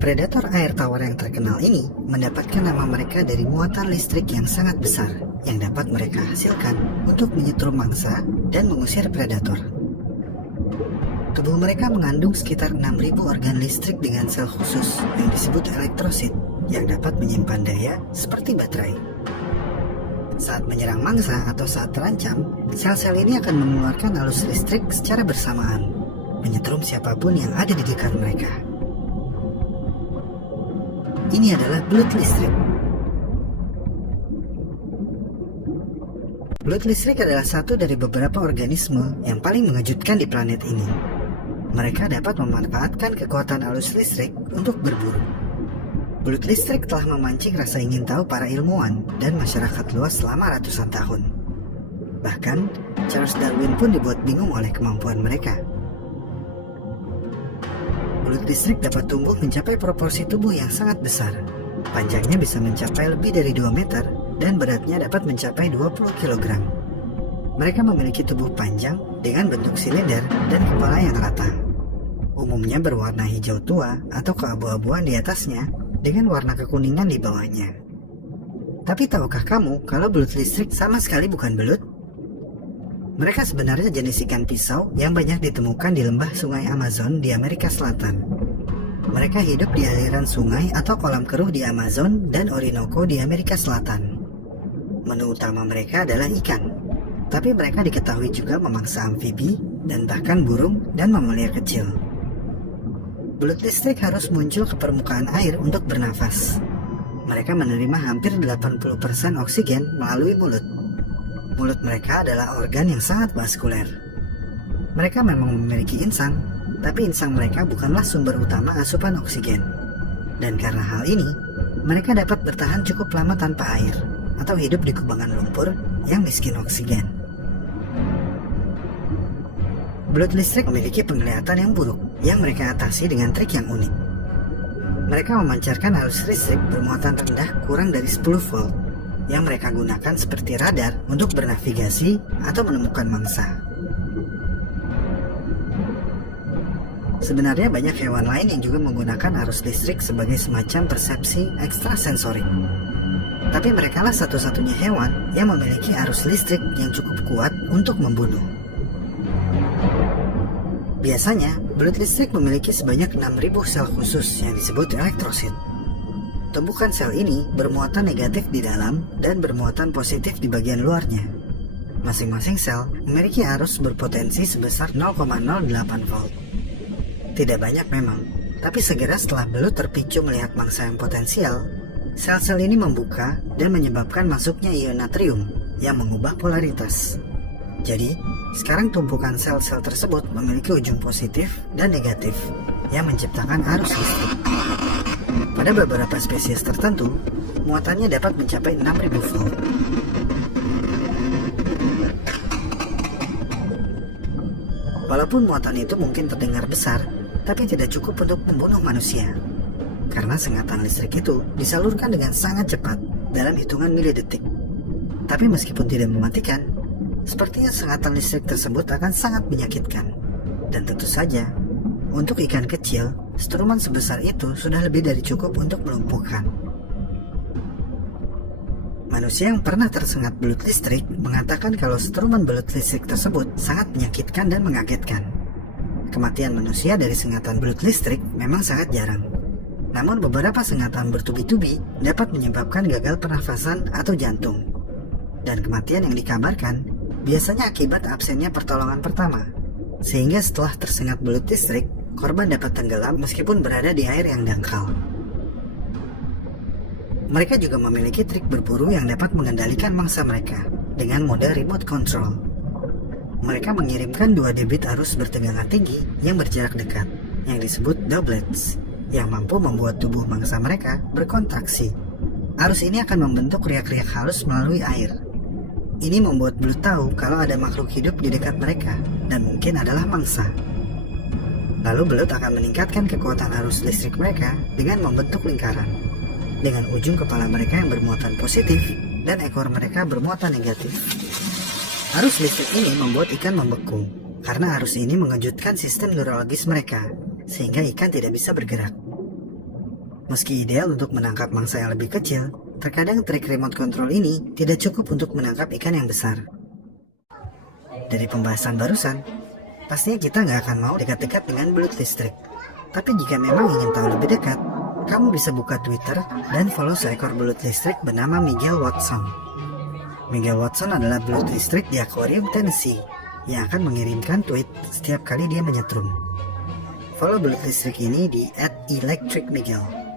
Predator air tawar yang terkenal ini mendapatkan nama mereka dari muatan listrik yang sangat besar yang dapat mereka hasilkan untuk menyetrum mangsa dan mengusir predator. Tubuh mereka mengandung sekitar 6.000 organ listrik dengan sel khusus yang disebut elektrosit yang dapat menyimpan daya seperti baterai. Saat menyerang mangsa atau saat terancam, sel-sel ini akan mengeluarkan arus listrik secara bersamaan, menyetrum siapapun yang ada di dekat mereka. Ini adalah belut listrik. Belut listrik adalah satu dari beberapa organisme yang paling mengejutkan di planet ini. Mereka dapat memanfaatkan kekuatan arus listrik untuk berburu. Belut listrik telah memancing rasa ingin tahu para ilmuwan dan masyarakat luas selama ratusan tahun. Bahkan, Charles Darwin pun dibuat bingung oleh kemampuan mereka. Belut listrik dapat tumbuh mencapai proporsi tubuh yang sangat besar. Panjangnya bisa mencapai lebih dari 2 meter dan beratnya dapat mencapai 20 kg. Mereka memiliki tubuh panjang dengan bentuk silinder dan kepala yang rata. Umumnya berwarna hijau tua atau keabu-abuan di atasnya dengan warna kekuningan di bawahnya. Tapi tahukah kamu kalau belut listrik sama sekali bukan belut? Mereka sebenarnya jenis ikan pisau yang banyak ditemukan di lembah sungai Amazon di Amerika Selatan. Mereka hidup di aliran sungai atau kolam keruh di Amazon dan Orinoco di Amerika Selatan. Menu utama mereka adalah ikan, tapi mereka diketahui juga memangsa amfibi dan bahkan burung dan mamalia kecil. Belut listrik harus muncul ke permukaan air untuk bernafas. Mereka menerima hampir 80% oksigen melalui mulut. Mulut mereka adalah organ yang sangat vaskuler. Mereka memang memiliki insang, tapi insang mereka bukanlah sumber utama asupan oksigen. Dan karena hal ini, mereka dapat bertahan cukup lama tanpa air, atau hidup di kubangan lumpur yang miskin oksigen. Belut listrik memiliki penglihatan yang buruk, yang mereka atasi dengan trik yang unik. Mereka memancarkan arus listrik bermuatan rendah kurang dari 10 volt, yang mereka gunakan seperti radar untuk bernavigasi atau menemukan mangsa. Sebenarnya banyak hewan lain yang juga menggunakan arus listrik sebagai semacam persepsi ekstrasensorik. Tapi merekalah satu-satunya hewan yang memiliki arus listrik yang cukup kuat untuk membunuh. Biasanya, belut listrik memiliki sebanyak 6.000 sel khusus yang disebut elektrosit. Tumbukan sel ini bermuatan negatif di dalam dan bermuatan positif di bagian luarnya. Masing-masing sel memiliki arus berpotensi sebesar 0,08 volt. Tidak banyak memang, tapi segera setelah belut terpicu melihat mangsa yang potensial, sel-sel ini membuka dan menyebabkan masuknya ion natrium yang mengubah polaritas. Jadi, sekarang tumpukan sel-sel tersebut memiliki ujung positif dan negatif yang menciptakan arus listrik. Pada beberapa spesies tertentu, muatannya dapat mencapai 6.000 volt. Walaupun muatan itu mungkin terdengar besar, tapi tidak cukup untuk membunuh manusia. Karena sengatan listrik itu disalurkan dengan sangat cepat dalam hitungan milidetik. Tapi meskipun tidak mematikan, sepertinya sengatan listrik tersebut akan sangat menyakitkan. Dan tentu saja, untuk ikan kecil, setruman sebesar itu sudah lebih dari cukup untuk melumpuhkan. Manusia yang pernah tersengat belut listrik mengatakan kalau setruman belut listrik tersebut sangat menyakitkan dan mengagetkan. Kematian manusia dari sengatan belut listrik memang sangat jarang. Namun beberapa sengatan bertubi-tubi dapat menyebabkan gagal pernafasan atau jantung. Dan kematian yang dikabarkan biasanya akibat absennya pertolongan pertama. Sehingga setelah tersengat belut listrik, korban dapat tenggelam meskipun berada di air yang dangkal. Mereka juga memiliki trik berburu yang dapat mengendalikan mangsa mereka dengan mode remote control. Mereka mengirimkan 2 debit arus bertegangan tinggi yang berjarak dekat, yang disebut doublets, yang mampu membuat tubuh mangsa mereka berkontraksi. Arus ini akan membentuk riak-riak halus melalui air. Ini membuat belut tahu kalau ada makhluk hidup di dekat mereka, dan mungkin adalah mangsa. Lalu belut akan meningkatkan kekuatan arus listrik mereka dengan membentuk lingkaran, dengan ujung kepala mereka yang bermuatan positif dan ekor mereka bermuatan negatif. Arus listrik ini membuat ikan membeku, karena arus ini mengejutkan sistem neurologis mereka, sehingga ikan tidak bisa bergerak. Meski ideal untuk menangkap mangsa yang lebih kecil, terkadang trik remote control ini tidak cukup untuk menangkap ikan yang besar. Dari pembahasan barusan, pastinya kita nggak akan mau dekat-dekat dengan belut listrik. Tapi jika memang ingin tahu lebih dekat, kamu bisa buka Twitter dan follow seekor belut listrik bernama Miguel Watson. Miguel Watson adalah belut listrik di akuarium Tennessee yang akan mengirimkan tweet setiap kali dia menyetrum. Follow belut listrik ini di @electricmiguel.